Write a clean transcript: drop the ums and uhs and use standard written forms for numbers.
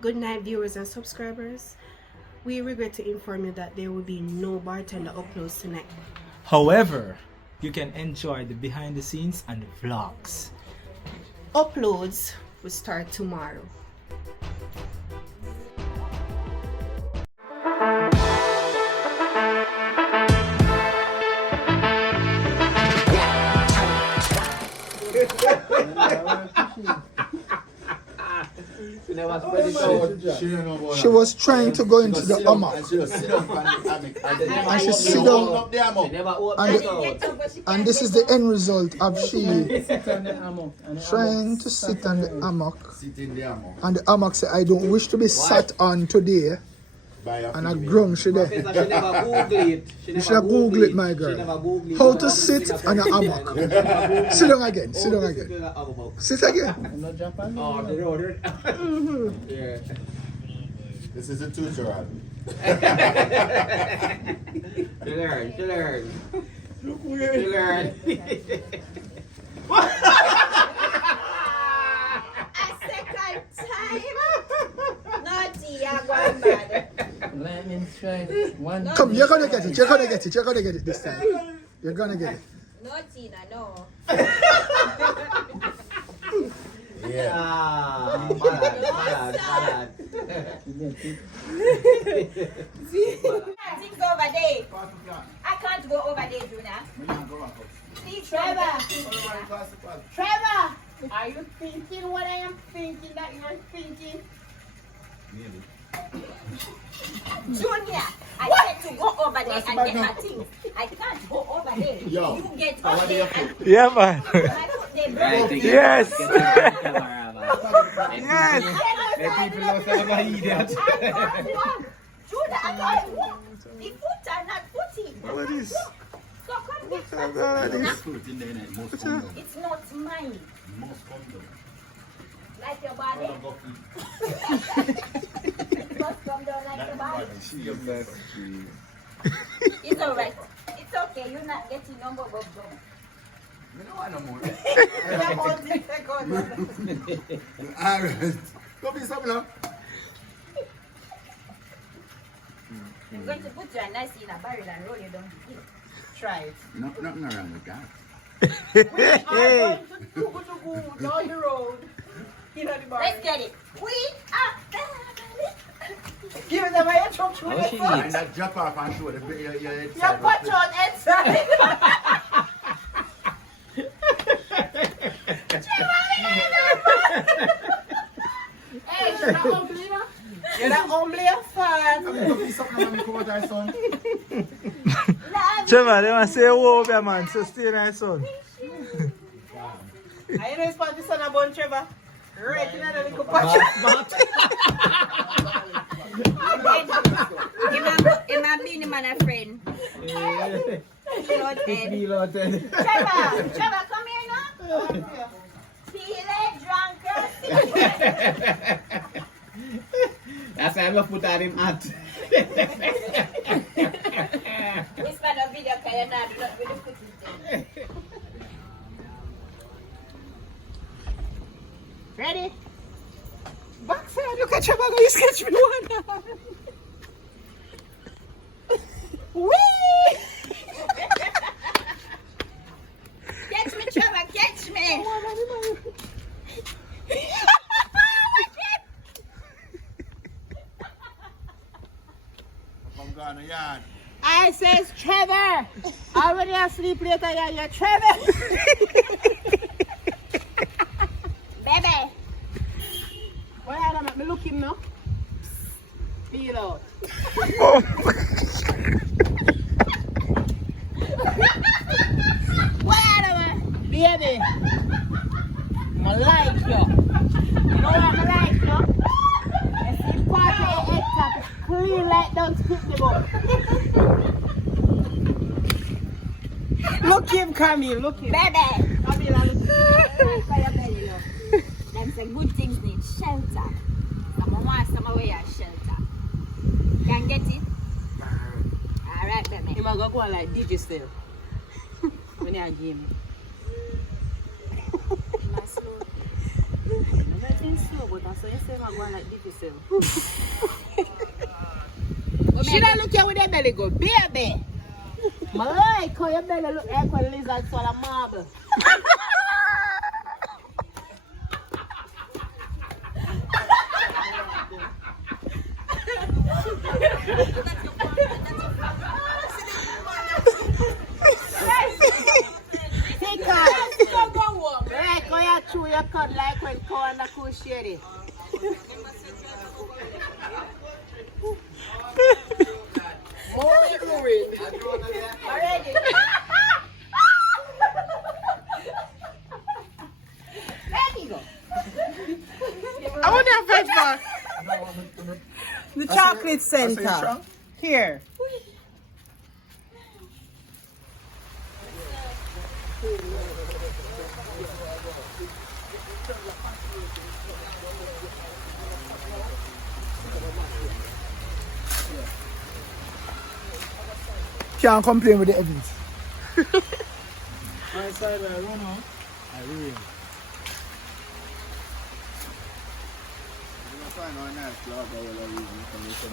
Good night, viewers and subscribers. We regret to inform you that there will be no bartender uploads tonight. However, you can enjoy the behind the scenes and the vlogs. Uploads will start tomorrow. She was trying to go into the hammock. And she sit down. And this is the end result of she trying to sit on the hammock. And the hammock said, I don't wish to be sat on today. And I grown she there. She never Googled it. You should have Googled it, my girl. How to sit on a hammock. Sit down again. Sit down again. Sit again. Oh, the road. Yeah. This is a tutorial. She learned. She learned. Look weird. She learned. A second time. Naughty, you're going mad. Let me try one. Come, you're gonna get it. You're gonna get it. You're gonna get it this time. You're gonna get it. Naughty, no. Yeah. Ah, bad. Things over there. I can't go over there, Juna. Please, Trevor. Trevor, are you thinking what I am thinking that you are thinking? Junior, I had to go over there and get my things. I can't go over there. Yo, You get over there and Yeah, man. my foot they broke. Yes. Yes. The people don't say about idiot. Judah, I can't walk. The foot are not footing. What is? So come get my foot. It's not mine. Like your body. Must come down like your body. It's alright. It's okay. You're not getting no more bubble gum. You don't want no more. Alright. Go be something now. I'm going to put you nice in a barrel and roll you down the hill. Try it. Nothing wrong with that. We are going to go down the road. Let's get it. We are family. Give them a chop to How she And eats? that drop off and show the your head. Your patron inside. Hey, you're not ugly, no? You're not only a fan. I'm going to be something on the coat, our son. Love Trevor, they want to say, whoa, yeah, man. So stay nice, son. I know it's part of the son of Bon Trevor. Right in the little patch. It might be man a friend. Reloaded. Trevor, come here now. Feel it, drunkard. That's why I love put on him hat. This part of video can you not with the footage there. Ready? Backside, look at Trevor. He's catch me one. Whee! Catch me, Trevor, catch me. I'm going to yard. I says Trevor. Already asleep later, yeah, Trevor. Baby. What Adam, let me look him now. Feel out. What Adam? Baby. I like you. You know what I like, no? I see part of your head top is clean like don't spit the book. Look him, Camille, look him. Baby. Camille, look him. For your belly, love. Them say good things need shelter. Some want some way a shelter. Can get it? Alright, baby. You might go on like DJ still. When you are game. My slow. Nothing slow. but I saw you say I'm going like difficult. Should I look here with that belly go, baby? My like how your belly look like when lizard swallow marble. Like how you chew your cut like when cow and the cool shady. Already. There you go. I want that first part. The chocolate center. Here. Can't complain with the evidence. My side, I don't know. I will. Find out a nice club that will use information.